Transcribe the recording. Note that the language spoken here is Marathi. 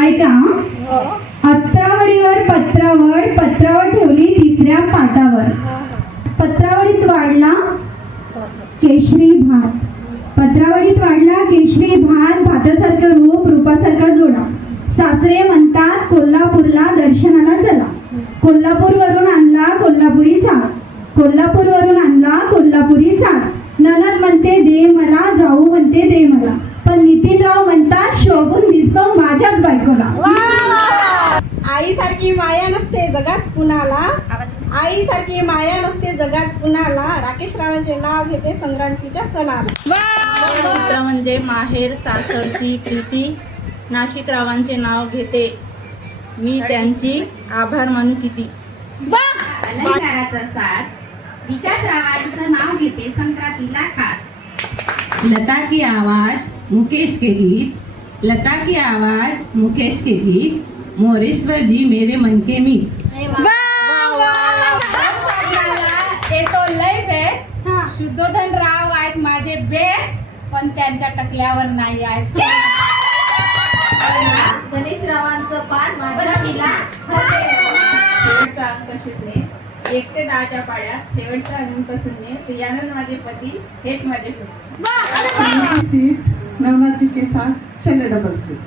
ऐका. अत्तावडीवर पत्रावड, पत्रावड ठेवली तिसऱ्या पाटावर. पत्रावडीत वाढला केशरी भात. पत्रावडीत वाढला केशरी भात. भातासारखं रूप, रूपासारखा जोडा. सासरे म्हणतात कोल्हापूरला दर्शनाला चला. कोल्हापूरवरून आणला कोल्हापुरी सास. कोल्हापूरवरून आणला कोल्हापुरी सास. ननद म्हणते दे मला, जाऊ म्हणते दे मला, पण नितीनराव म्हणतात शोभून दिसतो माझ्याच बायकोला. आईसारखी माया नसते जगात कुणाला. आईसारखी माया नसते जगात कुणाला. राकेश रावांचे नाव घेते संक्रांतीच्या सणाला. पुत्र म्हणजे माहेर सासरची प्रीती. नाशिक रावांचे नाव घेते मी, त्यांची आभार मानू किती. अलंकाराचा साथ विकास रावांचं नाव घेते संक्रांतीला खास. लता की आवाज मुकेश के गीत. लता की आवाज मुकेश के गीत. मोरेश्वर जी मेरे मन के मीत. येतो लय बेस्ट. शुद्धोधन राव आहेत माझे बेस्ट, पण त्यांच्या टकल्यावर नाही आहेत. गणेश रावांचं पाठ माझ्या केला. शेवटचा अंक शून्य. 1 ते 10च्या पाड्यात शेवटचा अंक शून्य. प्रियानंद माझे पती, हेच माझे पती. नवनाथ जी के साथ चले डबल स्वीट.